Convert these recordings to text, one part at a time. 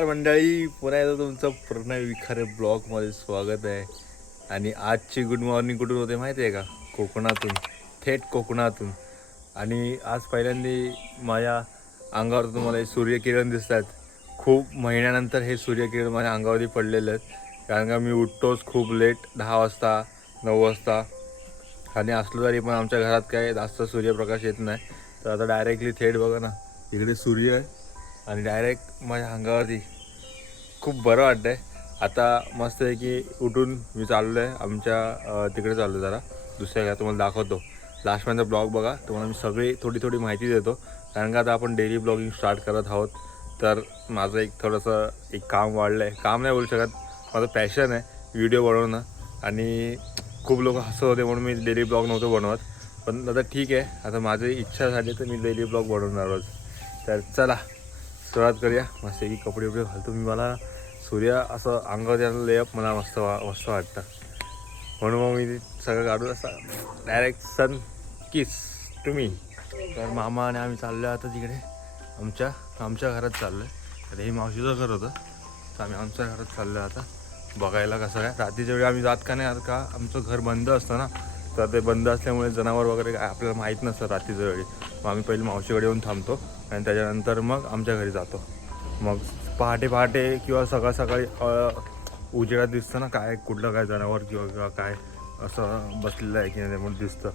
नमस्कार मंडळी. पुन्हा एकदा तुमचं पूर्ण विखारे ब्लॉगमध्ये स्वागत आहे. आणि आजची गुड मॉर्निंग कुठून होते माहिती आहे का? कोकणातून. थेट कोकणातून. आणि आज पहिल्यांदा माझ्या अंगावर तुम्हाला सूर्यकिरण दिसत आहेत. खूप महिन्यानंतर हे सूर्यकिरण माझ्या अंगावरती पडलेले आहेत. कारण का मी उठतोच खूप लेट दहा वाजता नऊ वाजता. आणि असलो तरी पण आमच्या घरात काय जास्त सूर्यप्रकाश येत नाही. तर आता डायरेक्टली थेट बघा ना इकडे सूर्य आहे. आणि डायरेक्ट माझ्या अंगावरती. खूप बरं वाटतंय. आता मस्त आहे की उठून मी चाललो आहे आमच्या तिकडे चाललो जरा. दुसऱ्या घरात तुम्हाला दाखवतो. लास्टपर्यंत ब्लॉग बघा. तुम्हाला मी सगळी थोडी थोडी माहिती देतो. कारण का आता आपण डेली ब्लॉगिंग स्टार्ट करत आहोत. तर माझं एक थोडंसं एक काम वाढलं आहे काम नाही बोलू शकत. माझं पॅशन आहे व्हिडिओ बनवणं. आणि खूप लोक हसत होते म्हणून मी डेली ब्लॉग नव्हतो बनवत. पण आता ठीक आहे. आता माझी इच्छा झाली तर मी डेली ब्लॉग बनवणार आहोत तर चला. सुरुवात करूया. मस्त की कपडे वपडे घालतो मी मला. सूर्य असं अंगावर यायला लेअप मला मस्त वा मस्त वाटतं. म्हणून मग मी सगळं काढून असा डायरेक्ट सन किस तुम्ही तर मामा आणि आम्ही चाललो आता तिकडे. आमच्या आमच्या घरात चाललो आहे तर हे मावशीचं घर होतं. तर आम्ही आमच्या घरात चाललो आहे आता. बघायला कसं काय. रात्रीच्या वेळी आम्ही जात का नाही आता का आमचं घर बंद असतं ना तर ते बंद असल्यामुळे जनावर वगैरे काय आपल्याला माहीत नसतं रात्रीच्या वेळी मग आम्ही पहिले मावशीकडे येऊन थांबतो आणि त्याच्यानंतर मग आमच्या घरी जातो. मग पहाटे पहाटे किंवा सकाळ सकाळी उजेडात दिसतं ना काय कुठलं काय जनावर किंवा किंवा काय असं बसलेलं आहे की नाही म्हणून दिसतं.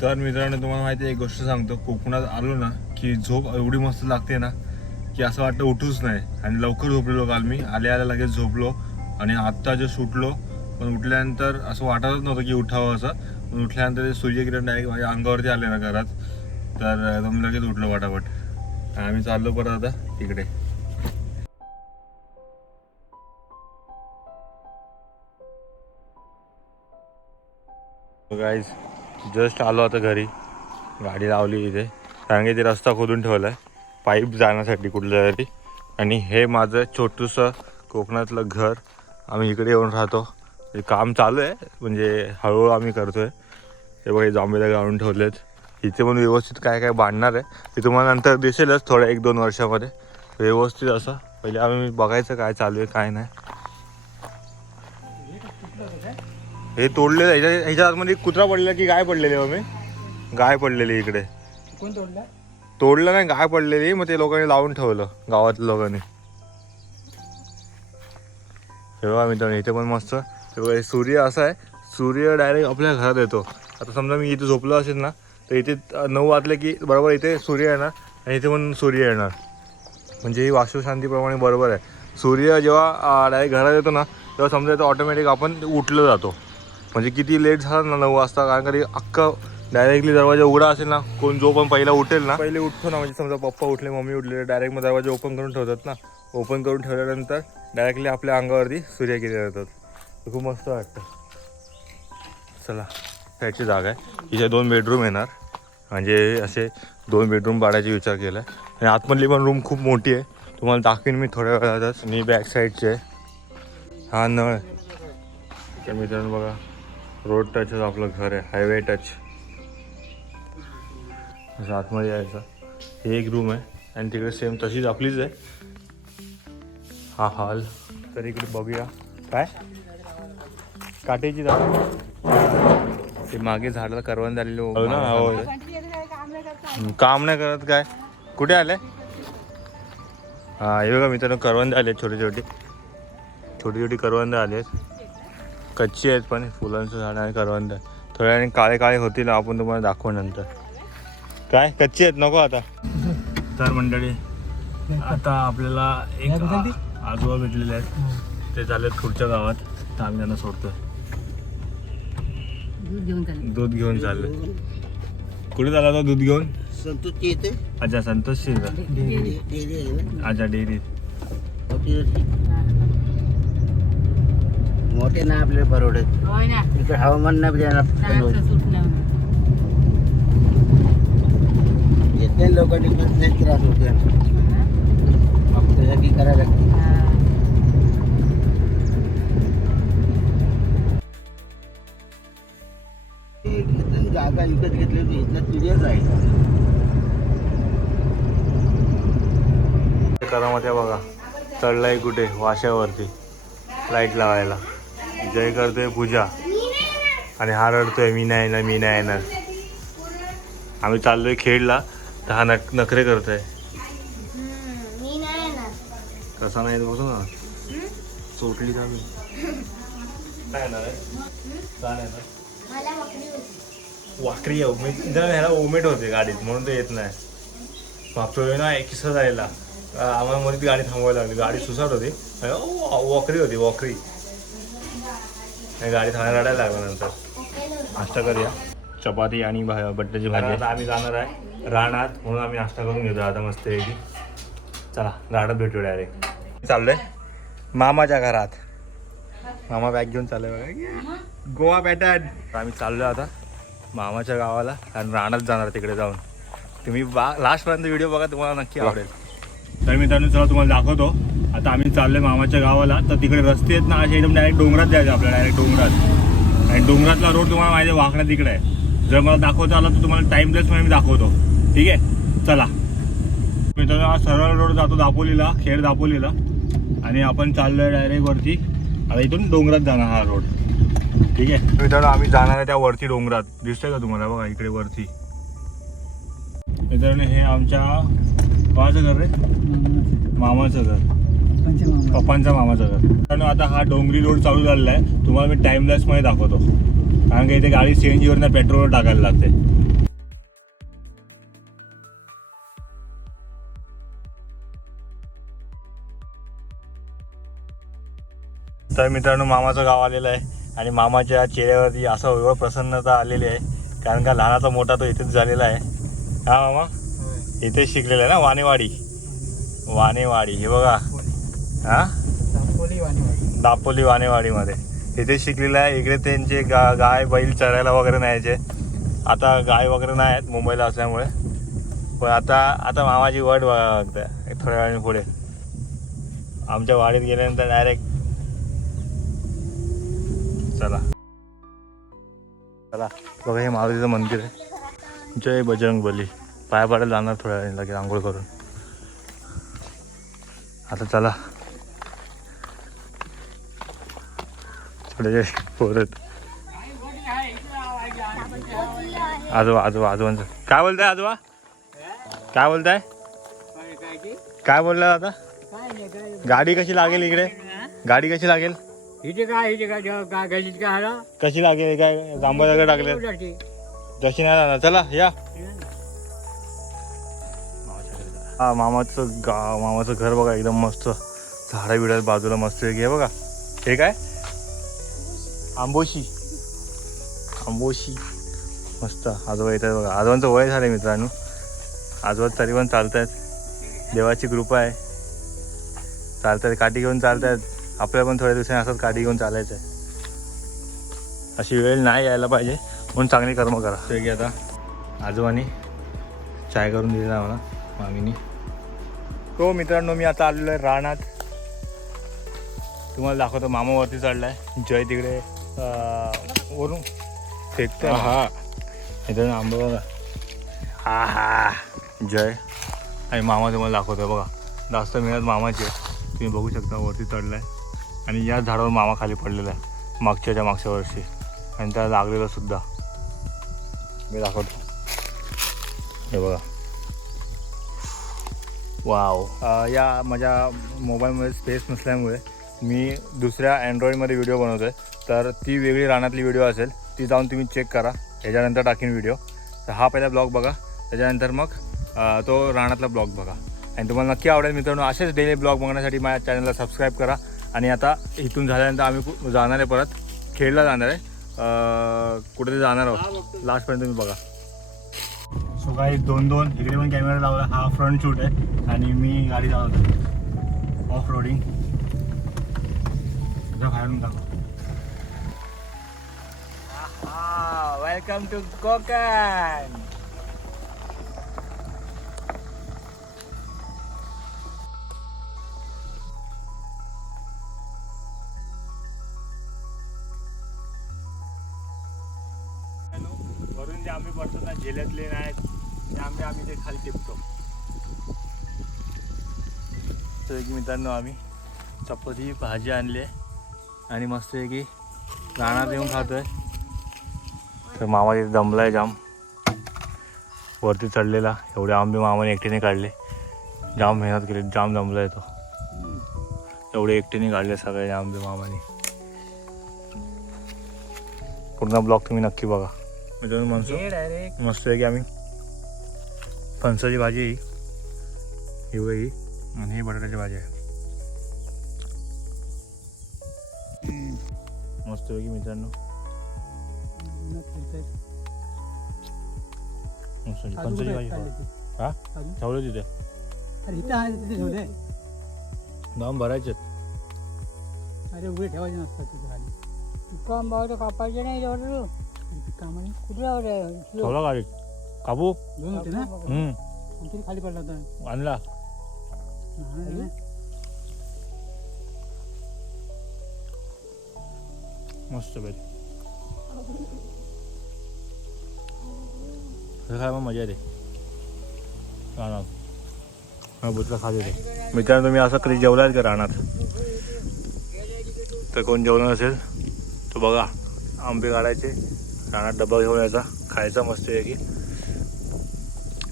तर मित्रांनो तुम्हाला माहिती आहे एक गोष्ट सांगतो. कोकणात आलो ना की झोप एवढी मस्त लागते ना की असं वाटतं उठूच नाही. आणि लवकर झोपलेलो काल मी. आल्या आल्या लगेच झोपलो आणि आत्ता जे सुटलो पण उठल्यानंतर असं वाटतच नव्हतं की उठावं असं. पण उठल्यानंतर ते सूर्यकिरण डायरेक्ट माझ्या अंगावरती आले ना घरात. तर एकदम लगेच उठलो पटापट. आम्ही चाललो परत आता तिकडे गाईज जस्ट आलो आता घरी. गाडी लावली इथे. कारण की ते रस्ता खोदून ठेवला आहे पाईप जाण्यासाठी कुठल्या तरी. आणि हे माझं छोटूसं कोकणातलं घर. आम्ही इकडे येऊन राहतो. हे काम चालू आहे. म्हणजे हळूहळू आम्ही करतोय. हे बघा हे जांभेला गाळून ठेवलेत. इथे पण व्यवस्थित काय काय बांधणार आहे ते तुम्हाला नंतर दिसेलच थोड्या एक दोन वर्षामध्ये. व्यवस्थित असं. पहिले आम्ही बघायचं काय चालू आहे काय नाही. हे तोडलेलं ह्याच्या ह्याच्या आतमध्ये कुत्रा पडलेला की गाय पडलेली हो मी. गाय पडलेली इकडे. कोण तोडला? तोडलं नाही गाय पडलेली मग ते लोकांनी लावून ठेवलं गावातल्या लोकांनी. हे बघा मित्रांनो इथे पण मस्त हे बघा सूर्य असा आहे. सूर्य डायरेक्ट आपल्या घरात येतो. आता समजा मी इथे झोपलो असेल ना तर इथे नऊ वाजले की बरोबर इथे सूर्य येणार आणि इथे पण सूर्य येणार. म्हणजे ही वास्तुशांतीप्रमाणे बरोबर आहे. सूर्य जेव्हा डायरेक्ट घरात येतो ना तेव्हा समजा इथं ऑटोमॅटिक आपण उठलं जातो. म्हणजे किती लेट झाला ना नऊ वाजता कारण कधी अख्खा डायरेक्टली दरवाजा उघडा असेल ना कोण जो पण पहिला उठेल ना. पहिले उठतो ना म्हणजे समजा पप्पा उठले मम्मी उठले डायरेक्ट मग दरवाजा ओपन करून ठेवतात ना. ओपन करून ठेवल्यानंतर डायरेक्टली आपल्या अंगावरती सूर्य केले जातात खूप मस्त वाटतं चला त्याची जागा आहे. इथे दोन बेडरूम येणार. म्हणजे असे दोन बेडरूम पाडायचा विचार केला आहे आणि आतमधली पण रूम खूप मोठी आहे. तुम्हाला दाखवीन मी थोड्या वेळातच. मी बॅक साईडचे आहे. हा नळ तर मित्रांनो बघा रोड टचच आपलं घर आहे. हायवे टच असं आतमध्ये यायचं. हे एक रूम आहे. आणि तिकडे सेम तशीच आपलीच आहे. हा हॉल तर इकडे बघूया. काय? काटेची जागा ते मागे झाडाला करवंद झालेले हो ना हो काम नाही करत काय? कुठे आले? हा हे बघा मित्रांनो करवंद आले छोटे छोटे. छोटी छोटी करवंद आले कच्ची आहेत पण फुलांचं झाड आणि करवंद. थोड्या वेळाने काळे काळे होतील आपण तुम्हाला दाखवू नंतर. काय? कच्ची आहेत नको आता. तर मंडळी आता आपल्याला एक आजोबा भेटलेले आहेत. ते चालेत पुढच्या गावात. तर आम्ही त्यांना सोडतोय. दूध घेऊन चालले. दूध घेऊन चालले. कुठे झाला तो दूध घेऊन? संतोषची येते अच्छा संतोष डेअरी. अच्छा डेअरीत मोठी ना आपल्याला परवडत होय ना. इकडे हवामान नाही देणार येते लोकांनी पण लई त्रास होते मग त्यासाठी करायला लागते जागा विकत घेतली होती इथलं तुझ्याच आहे. करामत्या बघा चढलाय कुठे? वाशावरती. लाइट लावायला. जय करतोय पूजा. आणि हा रडतोय मी नाही येणार मी नाही येणार. आम्ही चाललोय खेळला तर हा नक नखरे करतोय. मी नाही येणार कसा नाही बघतो ना? चोटली का मी काय येणार आहे. का नाही आहे मी जरा ह्याला ओमेट होते गाडीत म्हणून तो येत नाही. मागच्या वेळी ना एक किस्सा अं, आम्हाला मध्ये ती गाडी थांबवायला लागली. गाडी सुसाट होती. वॉकरी होती वॉकरी गाडी थांबायला रडायला लागला नंतर. नाश्ता करूया. चपाती आणि भा- बटाट्याची भाजी. आता आम्ही जाणार आहे रानात म्हणून आम्ही नाश्ता करून घेतो आता मस्त पैकी चला रानात भेटू डायरेक्ट चाललोय. मामाच्या घरात. मामा बॅग घेऊन चाललोय बघा. गोवा पॅटर्न आम्ही चाललोय आता. मामाच्या गावाला आणि रानात जाणार तिकडे जाऊन. तुम्ही बा लास्टपर्यंत व्हिडिओ बघा तुम्हाला नक्की आवडेल. तर मित्रांनो चला तुम्हाला दाखवतो. आता आम्ही चाललोय मामाच्या गावाला. तर तिकडे रस्ते आहेत ना असे एकदम डायरेक्ट डोंगरात जायचं आपल्याला डायरेक्ट डोंगरात. आणि डोंगरातला रोड तुम्हाला माहिती आहे वाकडा तिकडे आहे. जर मला दाखवता आला तर तुम्हाला टाइममध्ये मी दाखवतो. ठीक आहे? चला. मित्रांनो हा सरळ रोड जातो दापोलीला खेड दापोलीला. आणि आपण चाललोय डायरेक्ट वरती. आता इथून डोंगरात जाणार हा रोड ठीक आहे. मित्रांनो आम्ही जाणार आहे त्या वरती डोंगरात. दिसतंय का तुम्हाला? बघा इकडे वरती. मित्रांनो हे आमच्या कोणाचं घर रे? मामाचं घर. पप्पांचा मामाचं घर. कारण आता हा डोंगरी रोड चालू झालेला आहे. तुम्हाला मी टाइमलेस मध्ये दाखवतो. कारण की इथे गाडी सीएनजी वरनं पेट्रोलवर टाकायला लागते. तर मित्रांनो मामाचं गाव आलेलं आहे. आणि मामाच्या चेहऱ्यावरती असं वेगळं प्रसन्नता आलेली आहे. कारण का लहानाचा मोठा तो इथेच झालेला आहे. हा मामा? इथेच शिकलेला आहे ना वानेवाडी वानेवाडी हे बघा. हा? दापोली वानेवाडीमध्ये इथे शिकलेला आहे इकडे त्यांचे गा गाय बैल चरायला वगैरे न्यायचे आता गाय वगैरे नाही आहेत मुंबईला असल्यामुळे. पण आता आता मामाची वाट एक थोड्या वेळाने पुढे. आमच्या वाडीत गेल्यानंतर डायरेक्ट चला. चला. बघा हे मारुतीचं मंदिर आहे. जय बजरंग बली. पाया जाणार थोड्या वेळाने लगेच आंघोळ करून. आता चला. थोडे पोरत आजोबा आजोबा आजोबांचं. काय बोलताय आजोबा? काय बोलताय? काय बोलला आता? गाडी कशी लागेल इकडे? गाडी कशी लागेल? इथे काय इथे काय जेव्हा काय घ्यायची काय हला कशी लागेल काय जांभळ वगैरे टाकले जाणार चला या. हा मामाचं गाव मामाचं घर बघा एकदम मस्त. झाडा बिडा बाजूला मस्त आहे. हे बघा. हे काय? आंबोशी. आंबोशी. मस्त. आजोबा येतात बघा. आजोबांचं वय झालं मित्रांनो. आजोबा तरी पण चालतायत. देवाची कृपा आहे. चालतात काठी घेऊन चालतायत. आपल्याला पण थोड्या दिवसांनी असंच काठी घेऊन चालायचं आहे. अशी वेळ नाही यायला पाहिजे. म्हणून चांगली कर्म करा. ते की आता. आजोबांनी चाय करून दिलेला आम्हाला मामीनी. तो मित्रांनो मी आता आलेलो आहे रानात. तुम्हाला दाखवतो मामा वरती चढलाय. जय तिकडे वरून फेकतो हा मित्रांनो आंबा बघा. हा हा. जय. आणि मामा तुम्हाला दाखवतो बघा. जास्त मेहनत मामाची आहे. तुम्ही बघू शकता वरती चढलाय. आणि या झाडावर मामा खाली पडलेला आहे मागच्याच्या मागच्या वर्षी. आणि त्याला लागलेलं सुद्धा. मी दाखवतो. हे बघा. वाव या माझ्या मोबाईलमध्ये स्पेस नसल्यामुळे मी दुसऱ्या अँड्रॉईडमध्ये व्हिडिओ बनवतो आहे तर ती वेगळी रानातली व्हिडिओ असेल ती जाऊन तुम्ही चेक करा. ह्याच्यानंतर टाकीन व्हिडिओ तर हा पहिला ब्लॉग बघा. त्याच्यानंतर मग तो रानातला ब्लॉग बघा. आणि तुम्हाला नक्की आवडेल मित्रांनो असेच डेली ब्लॉग बघण्यासाठी माझ्या चॅनलला सबस्क्राईब करा. आणि आता इथून झाल्यानंतर आम्ही कु- जाणार आहे परत. खेडला जाणार आहे. अ, कुठेतरी जाणार आहोत. लास्टपर्यंत तुम्ही बघा. सो काही दोन दोन इकडे पण कॅमेरा लावला. हा फ्रंट शूट आहे. आणि मी गाडी चालवतो ऑफ रोडिंग बाहेरून टाकू वेलकम टू कोकण ना झेल्यातले नाहीत. त्यामुळे आम्ही ते खाली टिपतो तर एक मित्रांनो आम्ही चपाती भाजी आणली आहे. आणि मस्त आहे की राणात येऊन खातोय. तर मामा तिथे दमलाय जाम. वरती चढलेला. एवढे आंबे मामाने एकटीने काढले. जाम मेहनत केली. जाम दमलाय तो. एवढे एकटीने काढले सगळे आंबे मामाने. पूर्ण ब्लॉग तुम्ही नक्की बघा. मित्रांनो डायरेक्ट मस्त आहे की आम्ही. फणसाची भाजी ही. ही आणि ही बटाट्याची भाजी आहे. मस्त आहे की मित्रांनो. फणसाची भाजी. हा? ठेवलं तिथे. दाम भरायचे. अरे उभे ठेवायचे नसतात तिथे खाली. कापायचे नाही कामाने कुठे ठेवला गाडी काबू दोन होते ना हम्म आमच्या खाली पडला होता आणला लहान आहे ना. मस्त बेट काय मग मजा येते रानात हा बुतला खात येते मित्रांनो तुम्ही असं कधी जेवलात का रानात तर कोण जेवलं नसेल तर बघा आंबे काढायचे रानात डबा घेऊन यायचा. खायचा मस्त आहे की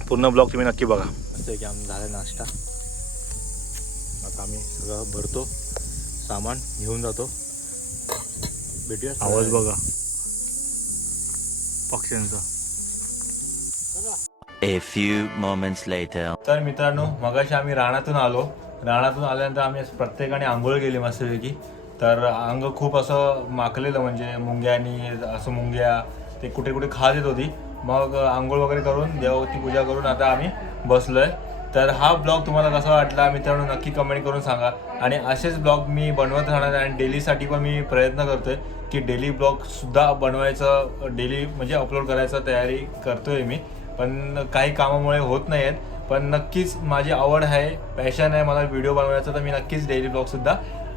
पूर्ण ब्लॉग तुम्ही नक्की बघा. मस्त आहे की आम्ही झाला नाश्ता. आता आम्ही सगळं भरतो सामान घेऊन जातो. भेटूया आवाज बघा. पक्ष्यांचा. A few moments later. तर मित्रांनो मगाशी आम्ही रानातून आलो. रानातून आल्यानंतर आम्ही प्रत्येकाने आंघोळ केली मस्तपैकी तर अंग खूप असं माकलेलं म्हणजे मुंग्यानी असं मुंग्या ते कुठे कुठे खात येत होती. मग आंघोळ वगैरे करून देवाची पूजा करून आता आम्ही बसलो आहे तर हा ब्लॉग तुम्हाला कसा वाटला मित्रांनो नक्की कमेंट करून सांगा. आणि असेच ब्लॉग मी बनवत राहणार आहे आणि डेलीसाठी पण मी प्रयत्न करतोय की डेली ब्लॉगसुद्धा बनवायचं डेली म्हणजे अपलोड करायचं तयारी करतोय मी. पण काही कामामुळे होत नाही आहेत पण नक्कीच माझी आवड आहे पॅशन आहे मला व्हिडिओ बनवायचा तर मी नक्कीच डेली ब्लॉगसुद्धा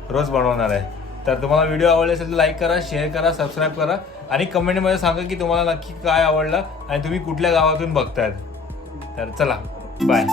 रोज बनवणार आहे. तर तुम्हाला व्हिडिओ आवडले असेल तर लाईक करा शेअर करा सबस्क्राईब करा. आणि कमेंटमध्ये सांगा की तुम्हाला नक्की काय आवडलं आणि तुम्ही कुठल्या गावातून बघतायत. तर चला बाय